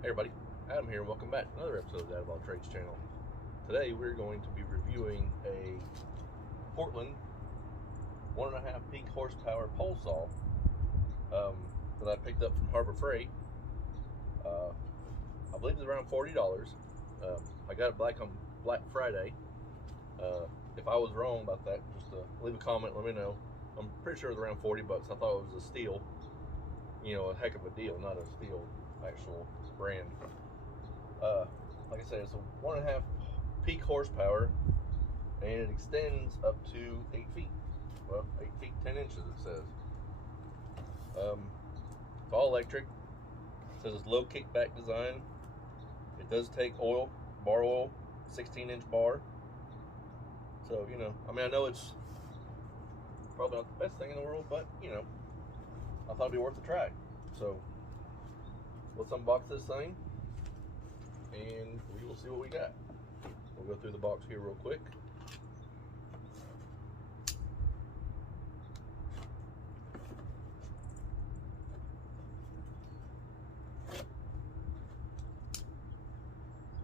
Hey everybody, Adam here and welcome back to another episode of the Out of All Trades channel. Today we're going to be reviewing a Portland 1.5 peak horsepower pole saw that I picked up from Harbor Freight. I believe it's around $40. I got it back on Black Friday. If I was wrong about that, just leave a comment, let me know. I'm pretty sure it was around 40 bucks. I thought it was a steal, a heck of a deal, not a steal actual brand. Like I said, it's a 1.5 peak horsepower and it extends up to 8 feet. Well, 8 feet 10 inches it says. It's all electric. It says it's low kickback design. It does take oil, bar oil, 16-inch bar. So, I know it's probably not the best thing in the world, but, I thought it'd be worth a try. So, let's unbox this thing and we will see what we got. We'll go through the box here real quick.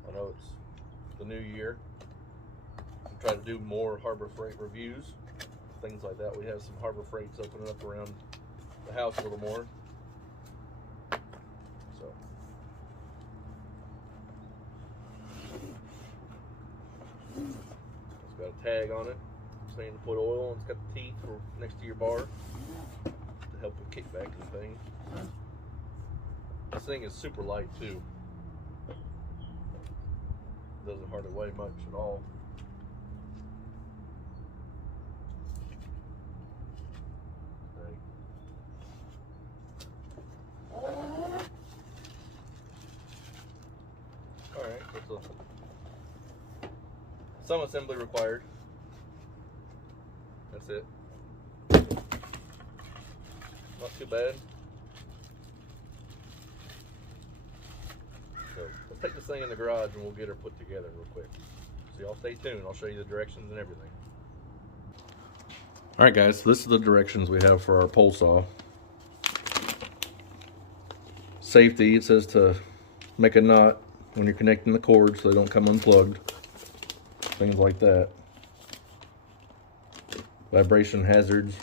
I know it's the new year. I'm trying to do more Harbor Freight reviews, things like that. We have some Harbor Freights opening up around the house a little more. So, it's got a tag on it saying to put oil, and it's got the teeth for next to your bar to help with kickback and things. This thing is super light too. Doesn't hardly weigh much at all. Alright, some assembly required. That's it. Not too bad. So let's take this thing in the garage and we'll get her put together real quick. So y'all stay tuned. I'll show you the directions and everything. Alright guys, so this is the directions we have for our pole saw. Safety, it says to make a knot when you're connecting the cords so they don't come unplugged. Things like that. Vibration hazards.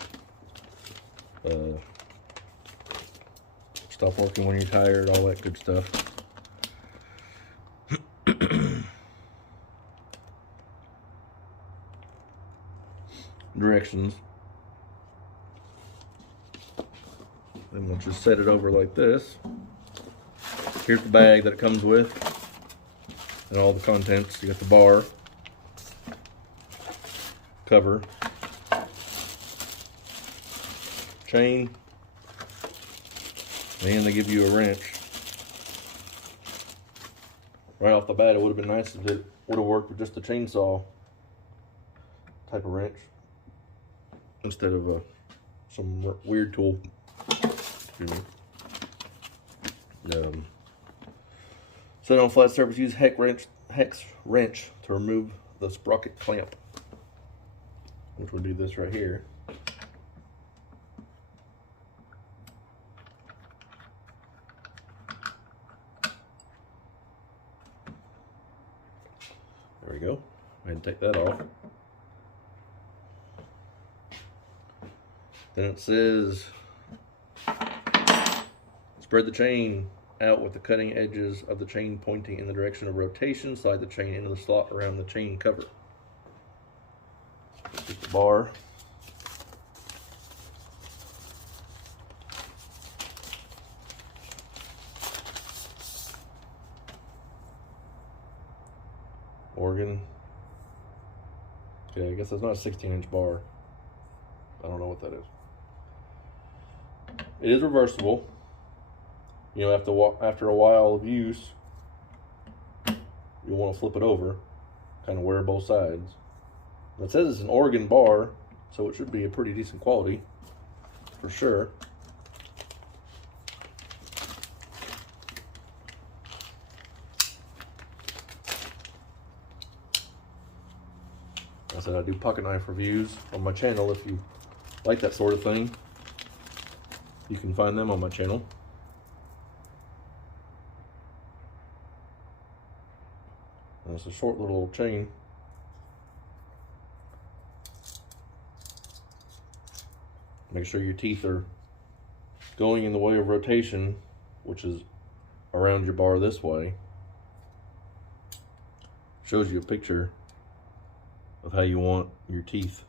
Stop working when you're tired, all that good stuff. Directions. Then we'll just set it over like this. Here's the bag that it comes with and all the contents. You got the bar, cover, chain, and they give you a wrench. Right off the bat, it would have been nice if it would have worked with just a chainsaw type of wrench instead of some weird tool. Set on flat surface, use hex wrench to remove the sprocket clamp, which would do this right here. There we go. Go ahead and take that off. Then it says, spread the chain out with the cutting edges of the chain pointing in the direction of rotation. Slide the chain into the slot around the chain cover. Get the bar. Organ. Okay, I guess that's not a 16-inch bar. I don't know what that is. It is reversible. After a while of use, you'll want to flip it over, kind of wear both sides. It says it's an Oregon bar, so it should be a pretty decent quality, for sure. I said I do pocket knife reviews on my channel. If you like that sort of thing, you can find them on my channel. And it's a short little chain. Make sure your teeth are going in the way of rotation, which is around your bar this way. Shows you a picture of how you want your teeth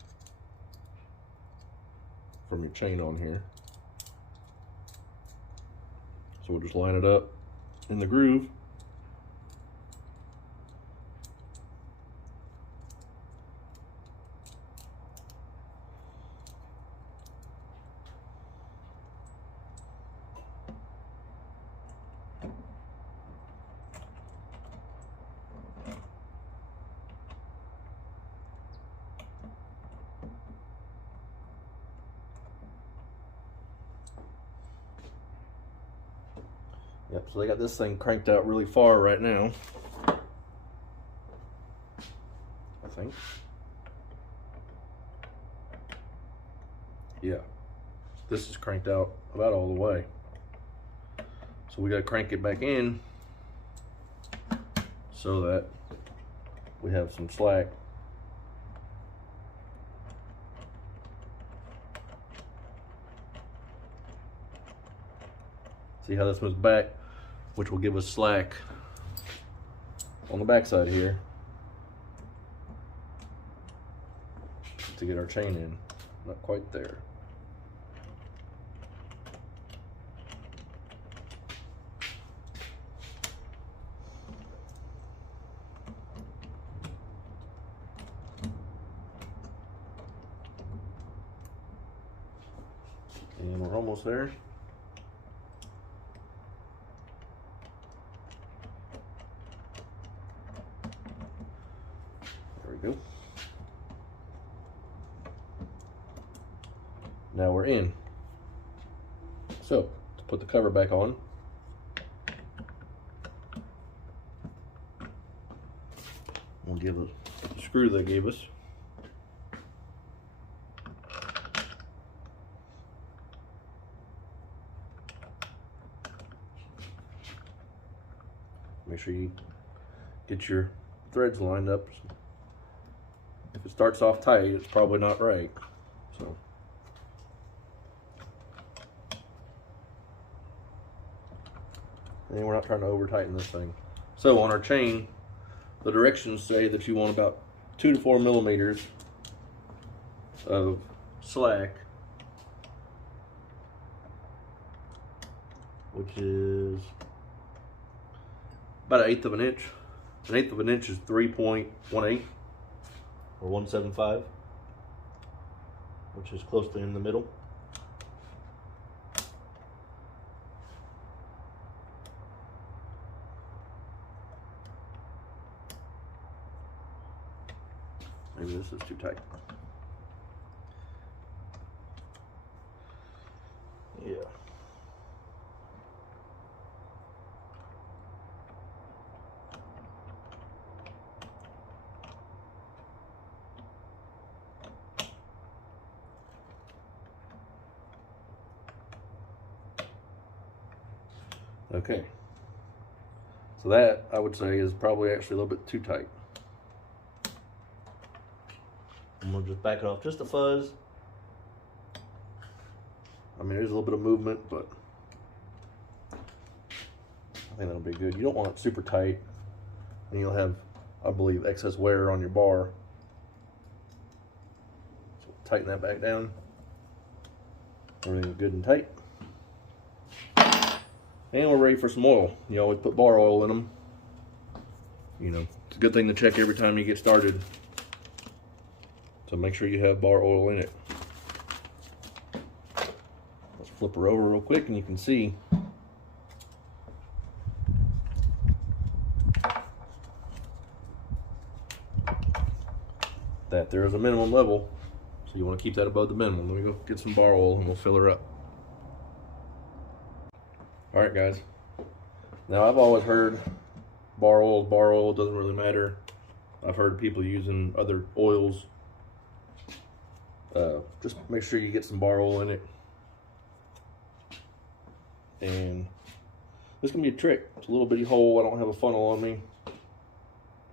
from your chain on here. So we'll just line it up in the groove. Yep, so they got this thing cranked out really far right now, I think. Yeah, this is cranked out about all the way. So we gotta crank it back in so that we have some slack. See how this moves back, which will give us slack on the back side here to get our chain in. Not quite there. And we're almost there. Go. Now we're in. So to put the cover back on, we'll give the screw they gave us. Make sure you get your threads lined up. If it starts off tight, it's probably not right. So, and we're not trying to over tighten this thing. So on our chain, the directions say that you want about 2 to 4 millimeters of slack, which is about 1/8 of an inch. 1/8 of an inch is 3.18. Or 175, which is close to in the middle. Maybe this is too tight. Yeah. Okay, so that I would say is probably actually a little bit too tight. I'm gonna just back it off just a fuzz. I mean, there's a little bit of movement, but I think that'll be good. You don't want it super tight, and you'll have, I believe, excess wear on your bar. So tighten that back down. Everything's good and tight. And we're ready for some oil. You always put bar oil in them. You know, it's a good thing to check every time you get started. So make sure you have bar oil in it. Let's flip her over real quick and you can see that there is a minimum level. So you want to keep that above the minimum. Let me go get some bar oil and we'll fill her up. Alright guys, now I've always heard bar oil, doesn't really matter. I've heard people using other oils. Just make sure you get some bar oil in it. And this can be a trick. It's a little bitty hole. I don't have a funnel on me.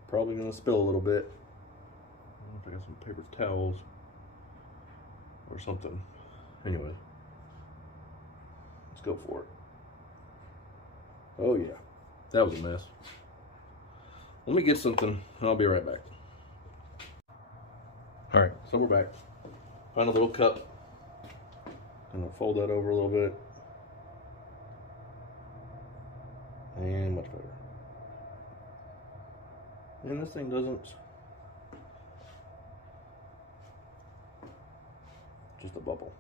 Probably gonna spill a little bit. I don't know if I got some paper towels or something. Anyway, let's go for it. Oh yeah, that was a mess. Let me get something and I'll be right back. All right, so we're back. Find a little cup and I'll fold that over a little bit. And much better. And this thing doesn't, just a bubble.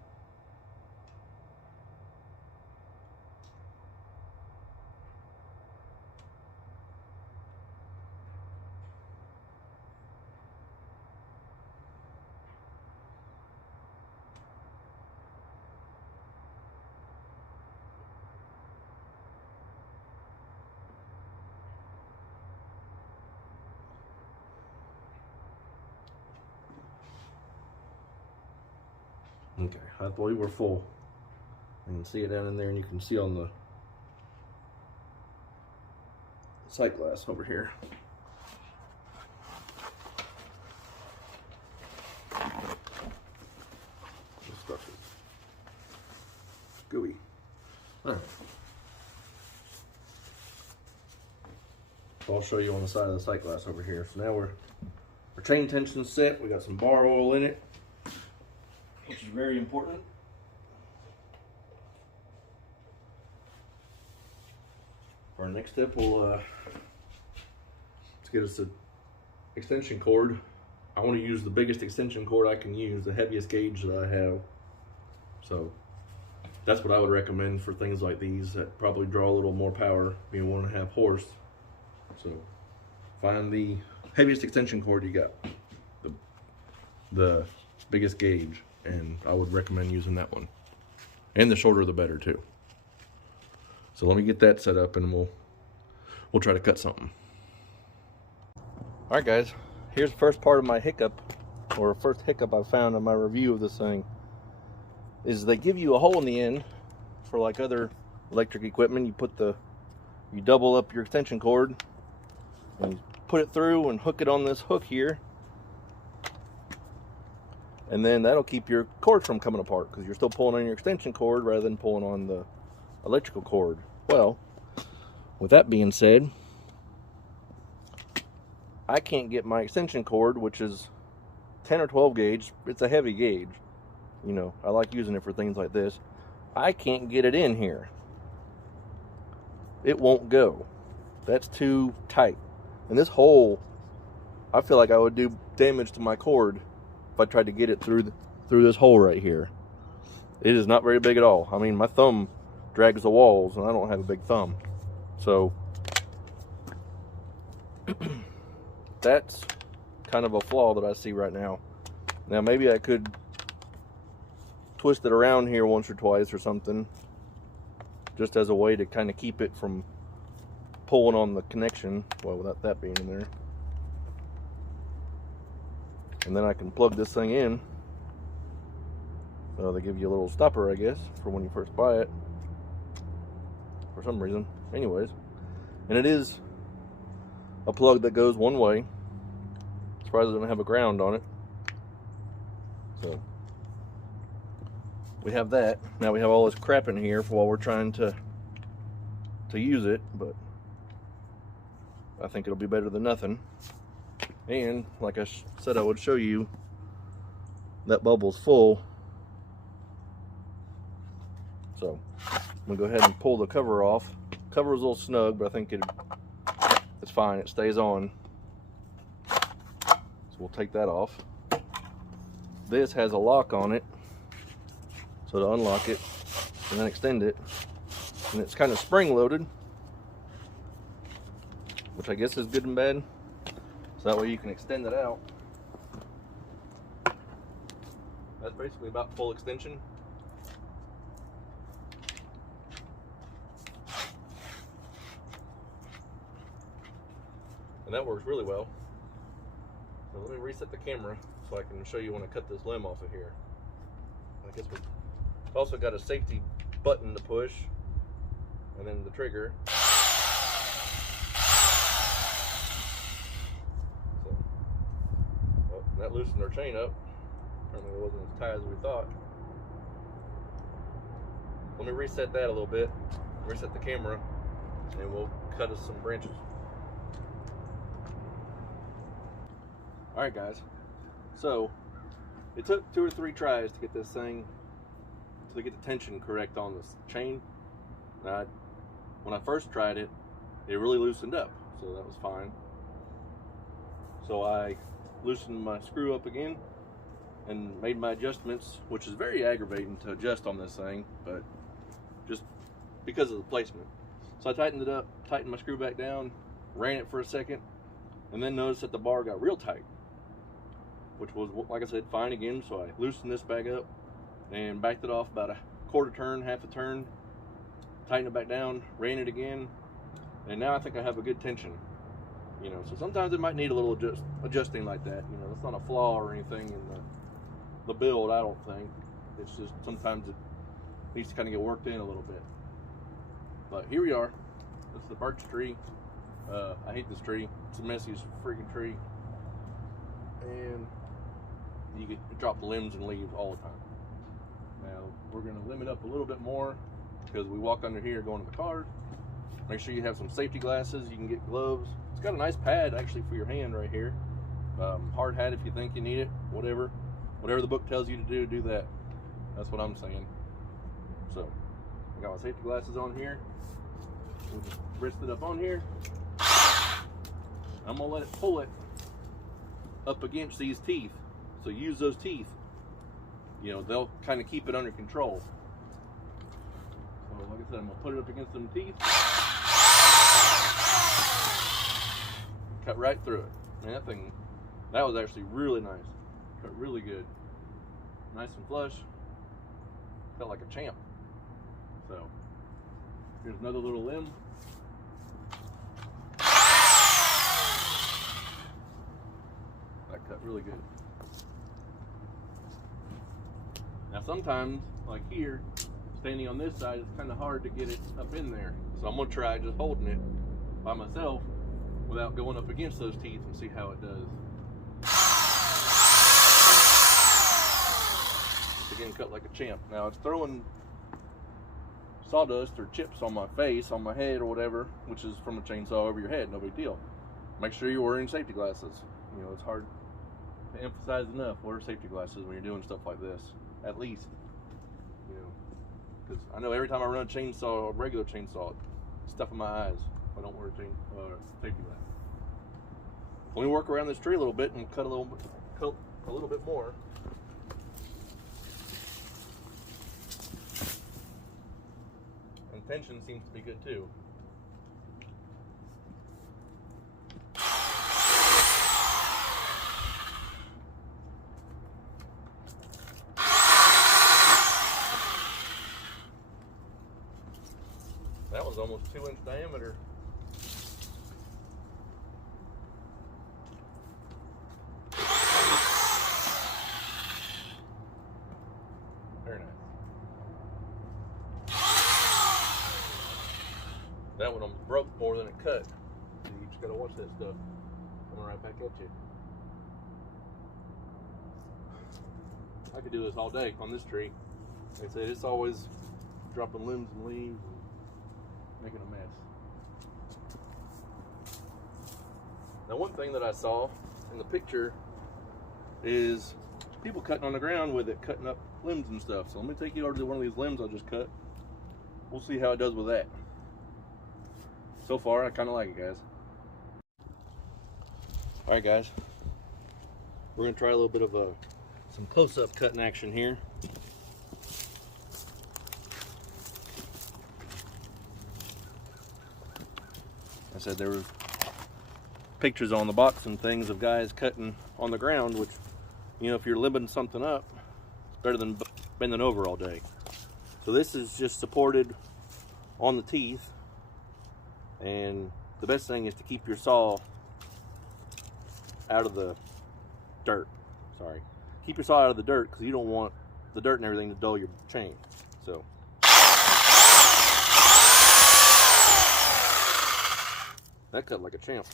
Okay, I believe we're full. You can see it down in there, and you can see on the sight glass over here. This stuff is gooey. All right. So I'll show you on the side of the sight glass over here. So now our chain tension's set. We got some bar oil in it, which is very important. For our next step, we'll let's get us an extension cord. I want to use the biggest extension cord I can use, the heaviest gauge that I have. So that's what I would recommend for things like these that probably draw a little more power, being 1.5 horse. So find the heaviest extension cord you got, the biggest gauge, and I would recommend using that one. And the shorter the better too. So let me get that set up and we'll try to cut something. All right guys, here's the first part of my hiccup, or first hiccup I found in my review of this thing, is they give you a hole in the end for like other electric equipment. You double up your extension cord and you put it through and hook it on this hook here. And then that'll keep your cord from coming apart because you're still pulling on your extension cord rather than pulling on the electrical cord. Well, with that being said, I can't get my extension cord, which is 10 or 12 gauge. It's a heavy gauge. You know, I like using it for things like this. I can't get it in here. It won't go. That's too tight. And this hole, I feel like I would do damage to my cord if I tried to get it through this hole right here. It is not very big at all. I mean, my thumb drags the walls and I don't have a big thumb. So that's kind of a flaw that I see right now. Now maybe I could twist it around here once or twice or something, just as a way to kind of keep it from pulling on the connection, well, without that being in there. And then I can plug this thing in. They give you a little stopper, I guess, for when you first buy it, for some reason. Anyways, and it is a plug that goes one way. Surprised it doesn't have a ground on it. So we have that. Now we have all this crap in here while we're trying to use it, but I think it'll be better than nothing. And like I said I would show you, that bubble's full. So I'm gonna go ahead and pull the cover off. Cover was a little snug, but I think it's fine. It stays on. So we'll take that off. This has a lock on it, so to unlock it and then extend it, and it's kind of spring loaded, which I guess is good and bad. So that way you can extend it out. That's basically about full extension. And that works really well. So let me reset the camera so I can show you when I cut this limb off of here. I guess we've also got a safety button to push, and then the trigger. that loosened our chain up. Apparently it wasn't as tight as we thought. Let me reset that a little bit, reset the camera, and we'll cut us some branches. All right, guys. So it took 2 or 3 tries to get this thing, to get the tension correct on this chain. When I first tried it, it really loosened up, so that was fine. So I loosened my screw up again and made my adjustments, which is very aggravating to adjust on this thing, but just because of the placement. So I tightened it up, tightened my screw back down, ran it for a second, and then noticed that the bar got real tight, which was, like I said, fine again. So I loosened this back up and backed it off about a quarter turn, half a turn, tightened it back down, ran it again, and now I think I have a good tension. You know, so sometimes it might need a little adjusting like that. You know, it's not a flaw or anything in the build, I don't think. It's just sometimes it needs to kind of get worked in a little bit. But here we are. This is the birch tree. I hate this tree. It's the messiest freaking tree. And you drop the limbs and leaves all the time. Now, we're going to limit up a little bit more because we walk under here going to the car. Make sure you have some safety glasses. You can get gloves. It's got a nice pad actually for your hand right here. Hard hat if you think you need it. Whatever the book tells you to do that. That's what I'm saying. So, I got my safety glasses on here. We'll just wrist it up on here. I'm gonna let it pull it up against these teeth. So use those teeth. You know, they'll kind of keep it under control. So like I said, I'm gonna put it up against them teeth. Cut right through it. Man, that was actually really nice. Cut really good. Nice and flush. Felt like a champ. So, here's another little limb. That cut really good. Now sometimes, like here, standing on this side, it's kind of hard to get it up in there. So I'm gonna try just holding it by myself without going up against those teeth and see how it does. It's again cut like a champ. Now it's throwing sawdust or chips on my face, on my head or whatever, which is from a chainsaw over your head, no big deal. Make sure you're wearing safety glasses. You know, it's hard to emphasize enough, wear safety glasses when you're doing stuff like this, at least. You know, because I know every time I run a chainsaw, a regular chainsaw, stuff in my eyes if I don't wear safety glasses. Let me work around this tree a little bit and cut a little bit more. And tension seems to be good too. That was almost 2-inch diameter. Very nice. That one almost broke more than it cut. You just gotta watch that stuff. Coming right back at you. I could do this all day on this tree. Like I said, it's always dropping limbs and leaves and making a mess. Now, one thing that I saw in the picture is people cutting on the ground with it, cutting up limbs and stuff. So let me take you over to one of these limbs I just cut. We'll see how it does with that. So far, I kind of like it, guys. All right, guys. We're gonna try a little bit of some close-up cutting action here. I said there was pictures on the box and things of guys cutting on the ground, which, you know, if you're limbing something up, it's better than bending over all day. So this is just supported on the teeth, and the best thing is to keep your saw out of the dirt. Sorry. Keep your saw out of the dirt because you don't want the dirt and everything to dull your chain. So that cut like a champ.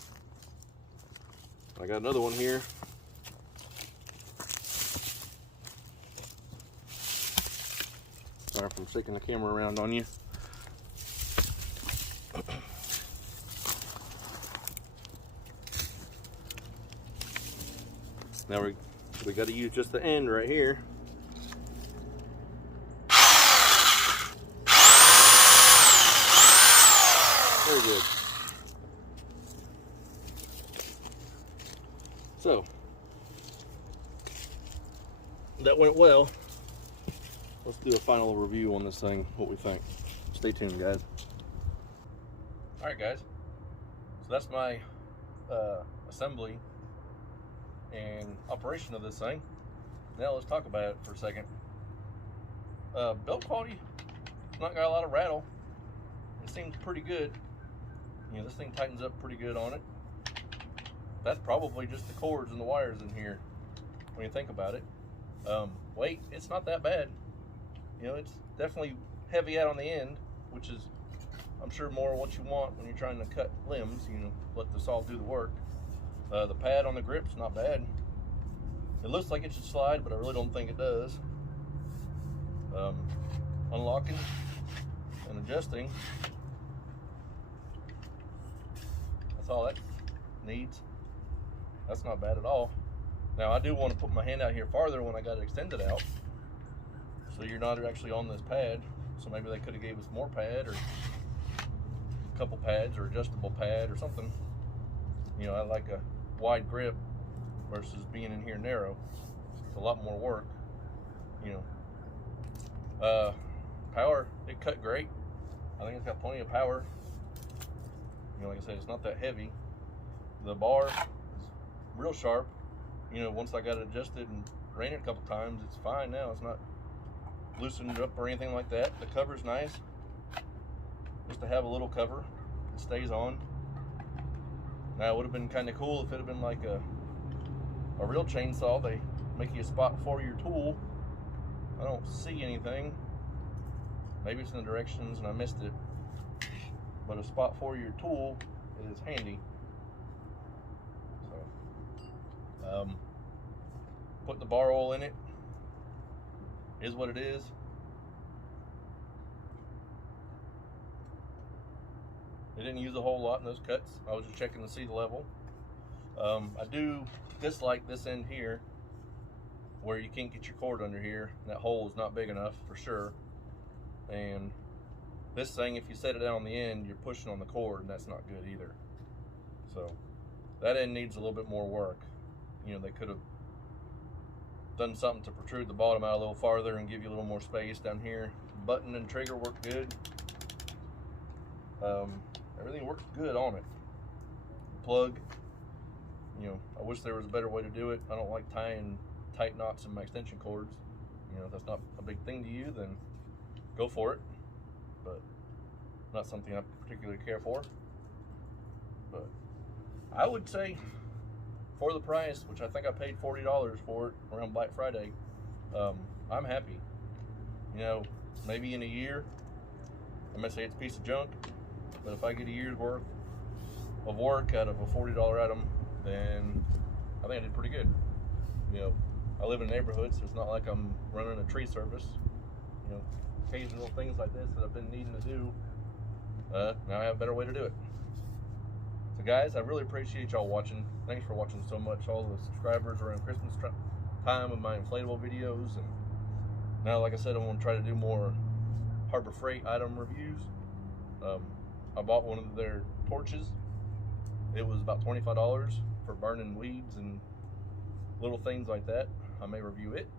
I got another one here. Sorry if I'm shaking the camera around on you. Now we got to use just the end right here. Very good. So that went well. Let's do a final review on this thing, what we think. Stay tuned, guys. All right, guys. So that's my assembly and operation of this thing. Now let's talk about it for a second. Build quality, it's not got a lot of rattle. It seems pretty good. You know, this thing tightens up pretty good on it. That's probably just the cords and the wires in here when you think about it. Weight, it's not that bad. You know, it's definitely heavy out on the end, which is, I'm sure, more what you want when you're trying to cut limbs. You know, let the saw do the work. The pad on the grip's not bad. It looks like it should slide, but I really don't think it does. Unlocking and adjusting, that's all that needs. That's not bad at all. Now I do want to put my hand out here farther when I got it extended out, so you're not actually on this pad. So maybe they could have gave us more pad, or a couple pads, or adjustable pad or something. You know, I like a wide grip versus being in here narrow. It's a lot more work, you know. Power, it cut great. I think it's got plenty of power. You know, like I said, it's not that heavy. The bar is real sharp. You know, once I got it adjusted and ran it a couple times, it's fine now. It's not loosened up or anything like that. The cover's nice. Just to have a little cover, it stays on. Now, it would have been kind of cool if it had been like a real chainsaw. They make you a spot for your tool. I don't see anything. Maybe it's in the directions and I missed it. But a spot for your tool is handy. So, put the bar oil in it. Is what it is. It didn't use a whole lot in those cuts. I was just checking to see the level. I do dislike this end here, where you can't get your cord under here. That hole is not big enough for sure. And this thing, if you set it down on the end, you're pushing on the cord, and that's not good either. So that end needs a little bit more work. You know, they could have done something to protrude the bottom out a little farther and give you a little more space down here. Button and trigger work good. Everything works good on it. Plug, you know, I wish there was a better way to do it. I don't like tying tight knots in my extension cords. You know, if that's not a big thing to you, then go for it. But not something I particularly care for. But I would say, for the price, which I think I paid $40 for it around Black Friday, I'm happy. You know, maybe in a year, I may say it's a piece of junk, but if I get a year's worth of work out of a $40 item, then I think I did pretty good. You know, I live in a neighborhood, so it's not like I'm running a tree service. You know, occasional things like this that I've been needing to do, now I have a better way to do it. So guys, I really appreciate y'all watching. Thanks for watching so much. All the subscribers around Christmas time of my inflatable videos, and now, like I said, I want to try to do more Harbor Freight item reviews. I bought one of their torches. It was about $25 for burning weeds and little things like that. I may review it,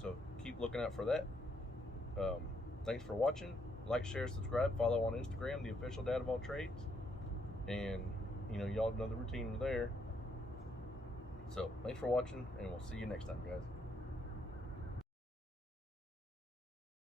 so keep looking out for that. Thanks for watching. Like, share, subscribe, follow on Instagram, the official Dad of All Trades. And, you know, y'all know the routine there. So, thanks for watching, and we'll see you next time, guys.